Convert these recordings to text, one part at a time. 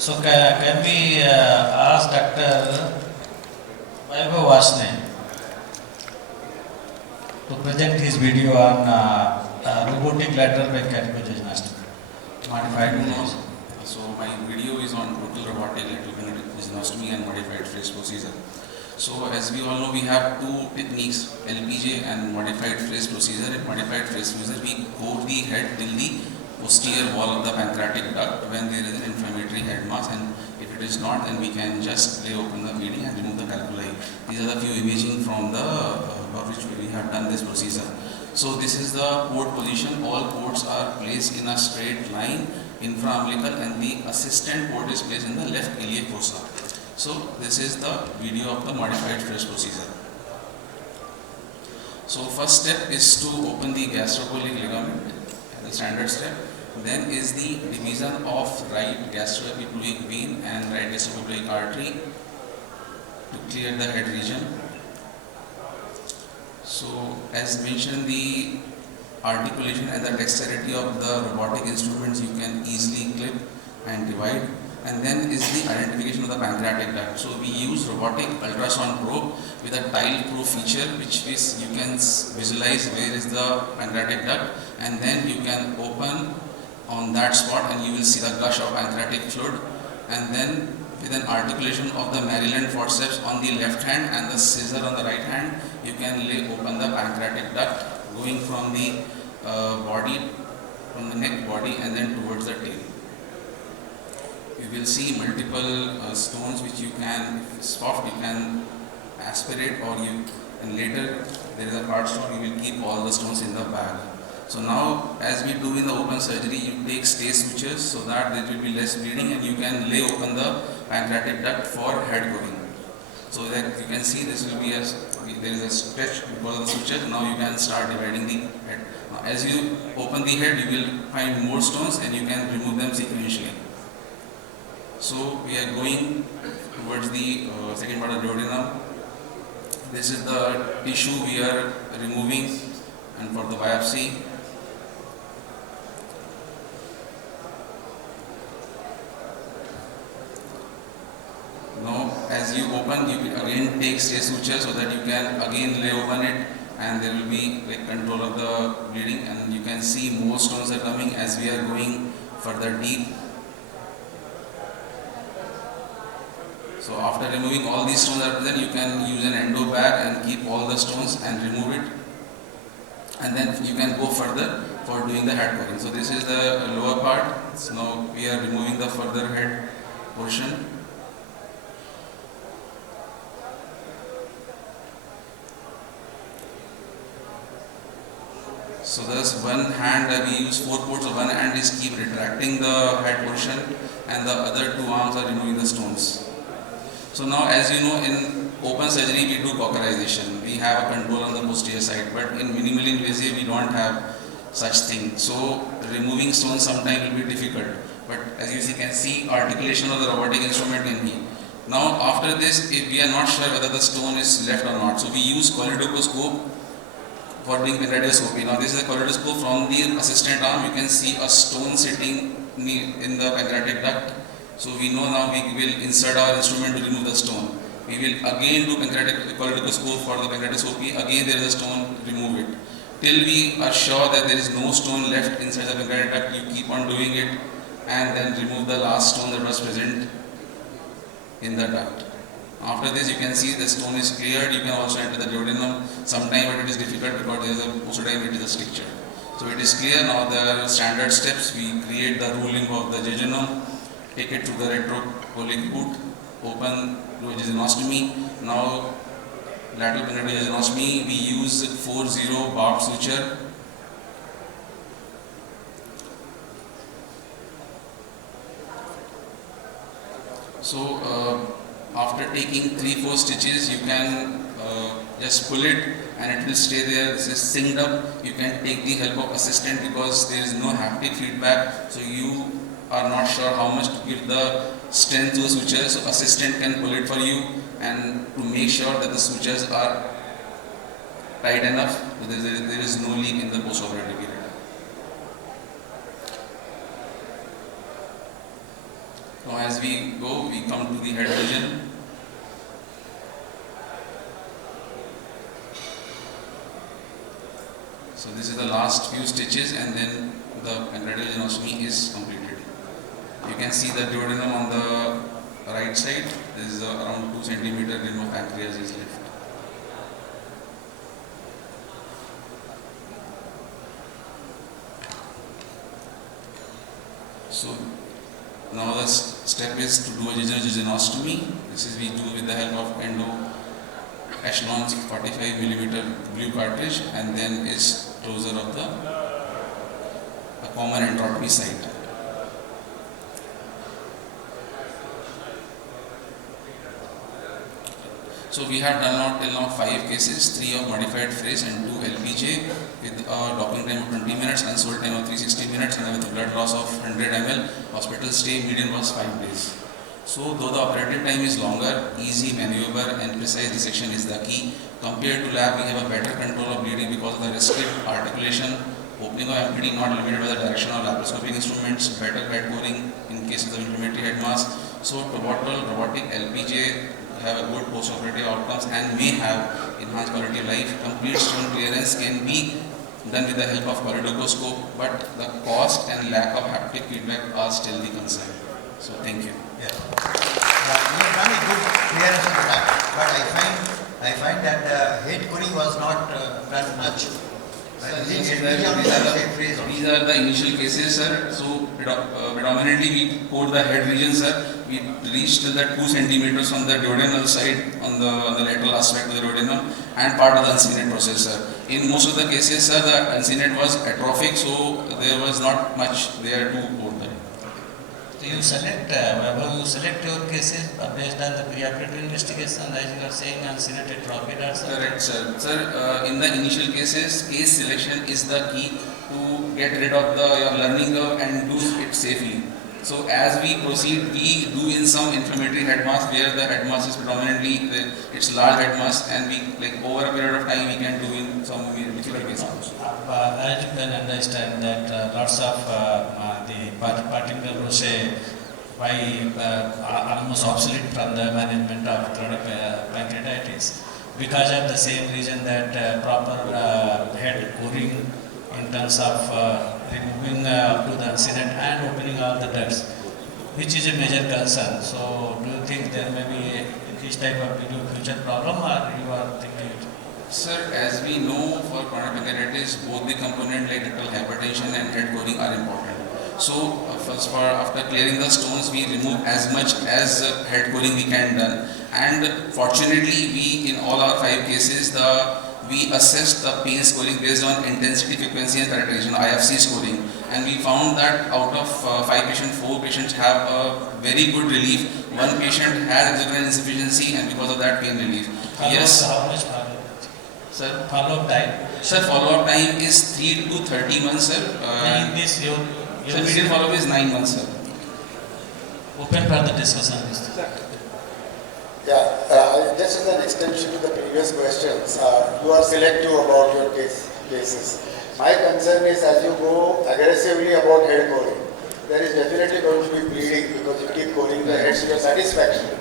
So can we ask Dr. Vaibhav Varshney to present his video on robotic lateral pancreaticojejunostomy, modified videos. So my video is on total robotic lateral pancreaticojejunostomy and modified Frey procedure. So as we all know, we have two techniques, LPJ and modified Frey procedure. In modified Frey procedure, we coat the head till the posterior wall of the pancreatic duct when there is an inflammatory head mass, and if it is not, then we can just lay open the bleeding and remove the calculi. These are the few imaging from the which we have done this procedure. So this is the port position. All ports are placed in a straight line, infraumbilical, and the assistant port is placed in the left iliac fossa. So this is the video of the modified Frey procedure. So first step is to open the gastropolic ligament, the standard step. Then is the division of right gastroepiploic vein and right gastroepiploic artery to clear the head region. So as mentioned, the articulation and the dexterity of the robotic instruments you can easily clip and divide. And then is the identification of the pancreatic duct. So we use robotic ultrasound probe with a tile probe feature, which is you can visualize where is the pancreatic duct, and then you can open on that spot and you will see the gush of pancreatic fluid. And then with an articulation of the Maryland forceps on the left hand and the scissor on the right hand, you can lay open the pancreatic duct going from the body, from the neck body, and then towards the tail. You will see multiple stones which you can, if it's soft, you can aspirate, or you, and later there is a hard stone, you will keep all the stones in the bag. So now, as we do in the open surgery, you take stay sutures so that there will be less bleeding, and you can lay open the pancreatic duct for head going. So that you can see this will be as there is a stretch because of the sutures. Now you can start dividing the head. Now, as you open the head, you will find more stones and you can remove them sequentially. So we are going towards the second part of the duodenum. This is the tissue we are removing, and for the biopsy. Now as you open, you will again take stay suture so that you can again lay open it, and there will be like control of the bleeding, and you can see more stones are coming as we are going further deep. So after removing all these stones are present, you can use an endo bag and keep all the stones and remove it, and then you can go further for doing the head covering. So this is the lower part. So now we are removing the further head portion. So thus one hand, we use 4 ports of one hand is keep retracting the head portion, and the other 2 arms are removing the stones. So now, as you know, in open surgery we do cauterization. We have a control on the posterior side, but in minimally invasive we don't have such thing. So removing stones sometimes will be difficult. But as you can see, articulation of the robotic instrument can be. Now after this, if we are not sure whether the stone is left or not, so we use cholecystoscope for doing pancreatoscopy. Now this is a cholecystoscope. From the assistant arm, you can see a stone sitting in the pancreatic duct. So we know now we will insert our instrument to remove the stone. We will again do cholecystoscope for the pancreatoscopy. Again there is a stone, remove it. Till we are sure that there is no stone left inside the pancreatic duct, you keep on doing it, and then remove the last stone that was present in the duct. After this, you can see the stone is cleared. You can also enter the duodenum. Sometimes it is difficult because there is most of the time it is a stricture. So it is clear. Now the standard steps, we create the ruling of the jejunum, take it to the retrocolic root, open jejunostomy. Now lateral pancreaticojejunostomy, we use 4-0 barbed suture. So after taking 3-4 stitches, you can just pull it and it will stay there. This is synced up. You can take the help of assistant because there is no haptic feedback, so you are not sure how much to give the strength to the sutures. So assistant can pull it for you, and to make sure that the sutures are tight enough, so there is no leak in the post-operative period. Now as we go, we come to the head region. So this is the last few stitches and then the pancreaticojejunostomy is completed. You can see the duodenum on the right side. There is around 2 centimeter rim of pancreas is left. So now the step is to do a jejunostomy. This is we do with the help of echelons 45 millimeter blue cartridge and then is closure of the common enterotomy site. So we have done out till now 5 cases, 3 of modified Frey's and 2 LPJ with a docking time of 20 minutes, unsold time of 360 minutes and with a blood loss of 100 ml. Hospital stay median was 5 days. So though the operative time is longer, easy maneuver and precise dissection is the key. Compared to lab, we have a better control of bleeding because of the restricted articulation, opening of MPD not limited by the direction of laparoscopic instruments, better head coring in cases of inflammatory head mass. So robotic LPJ have a good post-operative outcomes and may have enhanced quality of life. Complete stone clearance can be done with the help of cholecystoscope, but the cost and lack of haptic feedback are still the concern. So thank you. Yeah. We have done a good clearance of the back, but I find that the head coring was not done much. These are the initial cases, sir. So predominantly we code the head region, sir. We reached till the 2 centimeters on the duodenal side, on the lateral aspect of the duodenum, and part of the uncinate process, sir. In most of the cases, sir, the uncinate was atrophic, so there was not much there to code that. So you select, Vaibhav, you select your cases based on the preoperative investigation, as you are saying, uncinate atrophy. Correct, sir. Sir, in the initial cases, case selection is the key to get rid of your learning curve and do it safely. So as we proceed, we do in some inflammatory head mass where the head mass is predominantly it's large head mass, and we over a period of time we can do in some difficult cases. As you can understand that lots of the particular Roche by almost obsolete from the management of chronic pancreatitis because of the same reason that proper head coring in terms of removing to the uncinate and opening all the ducts, which is a major concern. So do you think there may be this type of future problem, or you are thinking it? Sir, as we know, for chronic pancreatitis, both the component like ductal hypertension and head coring are important. So first after clearing the stones, we remove as much as head coring we can done. And fortunately, we in all our 5 cases, we assessed the pain scoring based on intensity, frequency and characterization, IFC scoring, and we found that out of 5 patients, 4 patients have a very good relief. 1 patient has exocrine insufficiency and because of that pain relief. Yes. How much follow-up? Sir, Follow-up time? Sir, follow-up time is 3 to 30 months, sir. In this, your median follow-up is 9 months, sir. Open for the discussion. Yeah, just as an extension to the previous questions, you are selective about your cases. My concern is as you go aggressively about head coring, there is definitely going to be bleeding because you keep coring the heads to your satisfaction.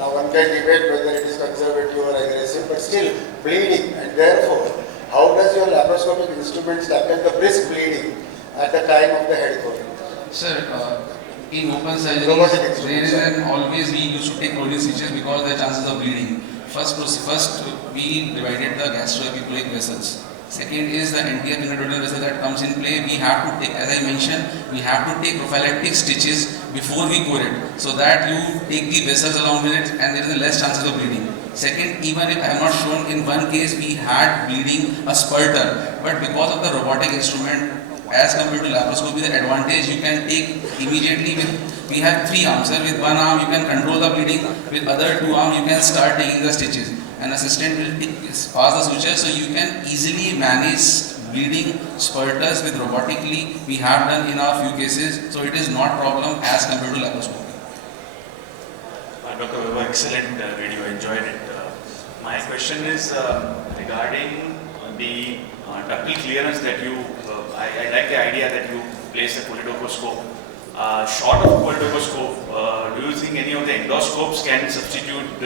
Now one can debate whether it is conservative or aggressive, but still bleeding, and therefore, how does your laparoscopic instruments tackle the brisk bleeding at the time of the head coring? Sir, in open surgeries, there is always we used to take rolling stitches because the chances of bleeding. First we divided the gastroepiploic vessels. Second is the anterior pinnoidal vessel that comes in play. We have to take, as I mentioned, we have to take prophylactic stitches before we core it, so that you take the vessels along with it and there is less chances of bleeding. Second, even if I am not shown, in one case we had bleeding a spurter, but because of the robotic instrument, as compared to laparoscopy, the advantage you can take immediately with, we have 3 arms, sir. With 1 arm you can control the bleeding, with other 2 arms you can start taking the stitches. An assistant will pass the sutures, so you can easily manage bleeding spurters with robotically. We have done in our few cases, so it is not problem as compared to laparoscopy. Dr. Vaibhav, excellent video, enjoyed it. My question is regarding the ductal clearance that you, I like the idea that you place a cholecystoscope short of cholecystoscope, do you think any of the endoscopes can substitute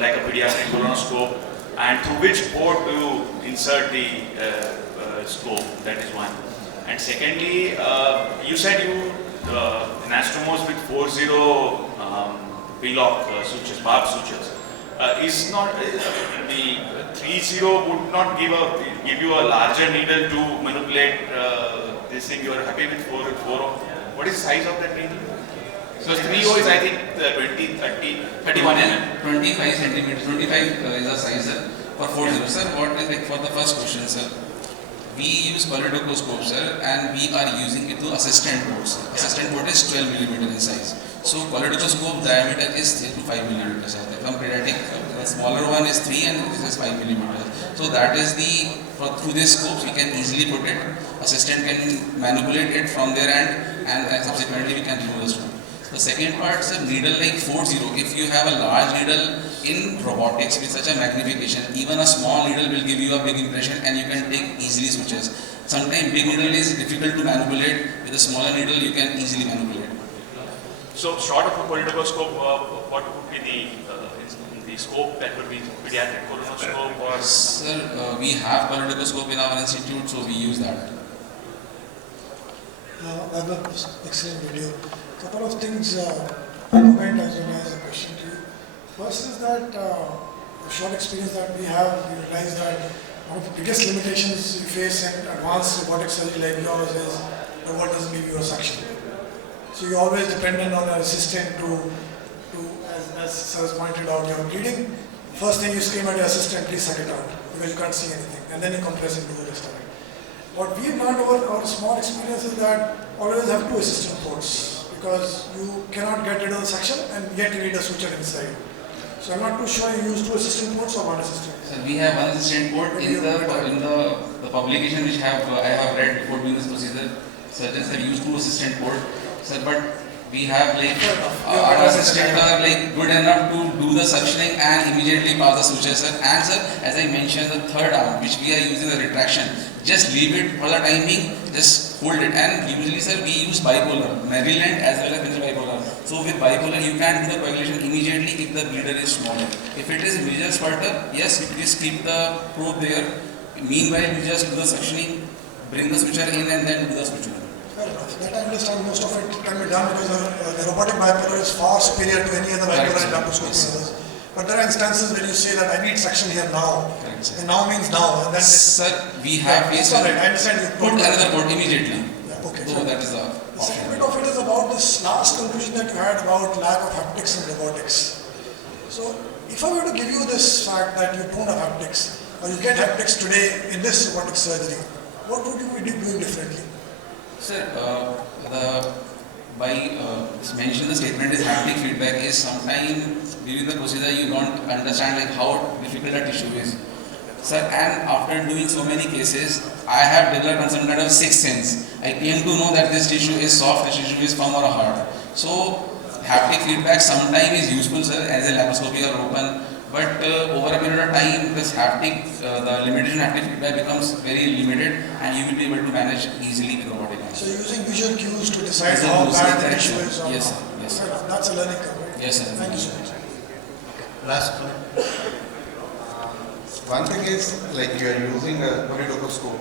like a pediatric colonoscope? And through which port do you insert the scope? That is one. And secondly, you said you anastomose with 40 B-lock sutures, barb sutures. Is not the 30 would not give you a larger needle to manipulate this thing? You are happy with 4? What is the size of that needle? So 30 is I think 20, 30, 31 mm. 25 centimeters. 25 is the size, sir, for 40. Sir, what is like for the first question, sir? We use cholecystoscope, sir, and we are using it to assistant port. Assistant port is 12 millimeter in size. So cholecystoscope diameter is 3 to 5 millimeters. From pediatric, the smaller one is 3 and this is 5 millimeters. So that is through these scopes we can easily put it. Assistant can manipulate it from their end, and subsequently we can remove the stone. The second part is a needle like 40. If you have a large needle in robotics with such a magnification, even a small needle will give you a big impression and you can take easily switches. Sometimes big needle is difficult to manipulate. With a smaller needle you can easily manipulate. So short of a cholecystoscope, what would be the scope that would be pediatric colonoscope or? Sir, we have cholecystoscope in our institute, so we use that. I have an excellent video. Couple of things comment as well as a question to you. First is that the short experience that we have, we realize that one of the biggest limitations you face in advanced robotic surgery like yours is the robot doesn't give you a suction. So you're always dependent on an assistant to as Sir has pointed out, you're bleeding. First thing you scream at your assistant, please suck it out, because you can't see anything, and then you compress into the rest of it. What we've learned over our small experience is that always have two assistant ports, because you cannot get rid of the suction and yet you need a suture inside. So I'm not too sure you use two assistant ports or one assistant. So we have one assistant port in the publication which I have read before doing this procedure. Surgeons have used two assistant port. Sir, but we have like our assistant are like good enough to do the suctioning and immediately pass the suture, sir. And sir, as I mentioned, the third arm which we are using the retraction, just leave it for the time being, just hold it. And usually, sir, we use bipolar, Maryland as well as bipolar. So with bipolar, you can do the coagulation immediately if the bleeder is smaller. If it is major spurter, yes, you just keep the probe there. Meanwhile, you just do the suctioning, bring the suture in, and then do the suture. Fair enough. That I understand most of it can be done because the robotic bipolar is far superior to any other bipolar in laparoscopy. But there are instances where you say that I need suction here now. Correct, and now means now. And then sir, we have I understand you put another port immediately. Yeah, okay. So that is the second bit of it is about this last conclusion that you had about lack of haptics in robotics. So if I were to give you this fact that you don't have haptics, or you get haptics today in this robotic surgery, what would you be doing differently? Sir, mention the statement is haptic feedback is sometimes during the procedure you don't understand like how difficult a tissue is. Sir, and after doing so many cases, I have developed some kind of sixth sense. I came to know that this tissue is soft, this tissue is firm or hard. So, haptic feedback sometimes is useful, sir, as a laparoscopy or open. But over a period of time, this haptic, the limitation haptic feedback becomes very limited, and you will be able to manage easily with robotic. So you're using visual cues to decide how bad the tissue is. Yes, sir. Yes, sir. That's a learning curve, right? Yes, sir. Thank you so much. Last one. One thing is like you are using a cholecystoscope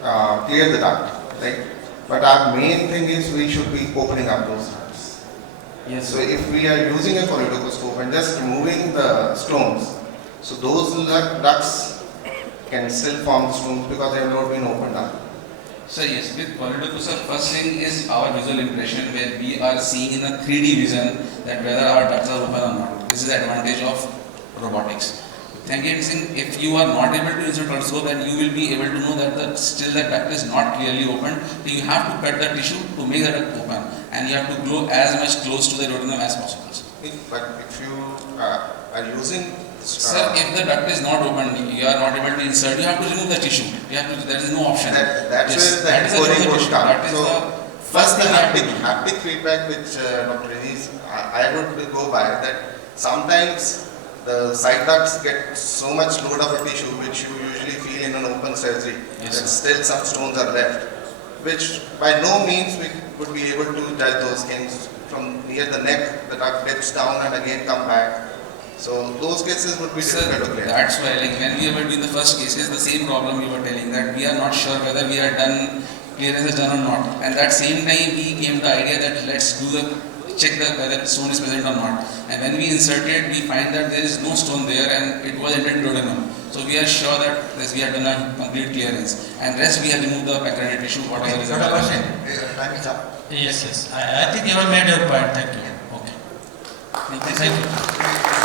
to clear the duct, right? But our main thing is we should be opening up those ducts. Yes. So if we are using a cholecystoscope and just removing the stones, so those ducts can still form the stones because they have not been opened up. So yes, with cholecystoscope, first thing is our visual impression where we are seeing in a 3D vision that whether our ducts are open or not. This is the advantage of robotics. Second thing, if you are not able to insert cholecystoscope, then you will be able to know that still the duct is not clearly open. So you have to cut the tissue to make the duct open, and you have to go as much close to the duodenum as possible. But if you are using Sir, if the duct is not open, you are not able to insert, you have to remove the tissue. You have to, there is no option. That's yes, where the encoding would come. That is So the first the thing haptic feedback which Dr. Aziz, I would go by that sometimes the side ducts get so much load of a tissue which you usually feel in an open surgery yes, that still some stones are left. which by no means we would be able to judge those things. From near the neck, the duct dips down and again come back. So those cases would be Sir, difficult to clear. that's why, like when we were doing the first cases, the same problem you were telling, that we are not sure whether we are done, clearance is done or not. And that same time we came to the idea that let's do check whether stone is present or not. And when we inserted, we find that there is no stone there and it was entered duodenum. So we are sure that this we have done a complete clearance. And rest we have removed the pancreatic tissue, whatever is Another available. question. Time is up. Yes, yes. I think you have made your point. Thank you. Okay. Thank you.